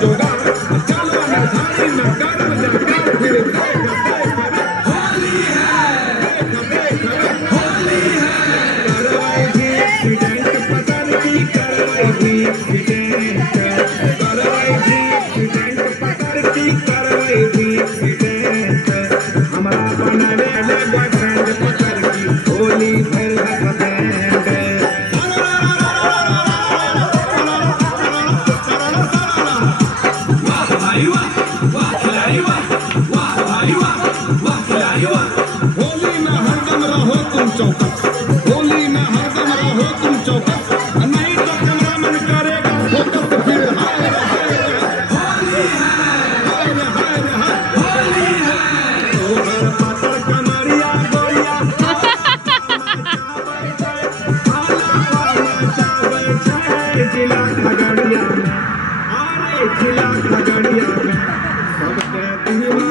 जोगा चलो न थारी न कर जा कर फिर देख होली है होली है करवाई थी एक्सीडेंट पता नहीं करवाई थी एक्सीडेंट करवाई थी एक्सीडेंट पता नहीं करवाई थी एक्सीडेंट हमारा बनाने ले बॉयफ्रेंड पकड़ की होली फिर बैंड वाह भाई वाह वाह खिलाड़ी वाह वाह भाई वाह वाह खिलाड़ी वाह होली में हरदम रहो तुम चौकस होली में हरदम रहो तुम चौकस नहीं तो कैमरामैन करेगा फोकस फिर हाय रे हाय रे होली है हाय रे हाय रे हाय होली है तोहर पातर कमरिया गोरिया जिला खगड़िया में अरे जिला खगड़िया में सबके दीवाना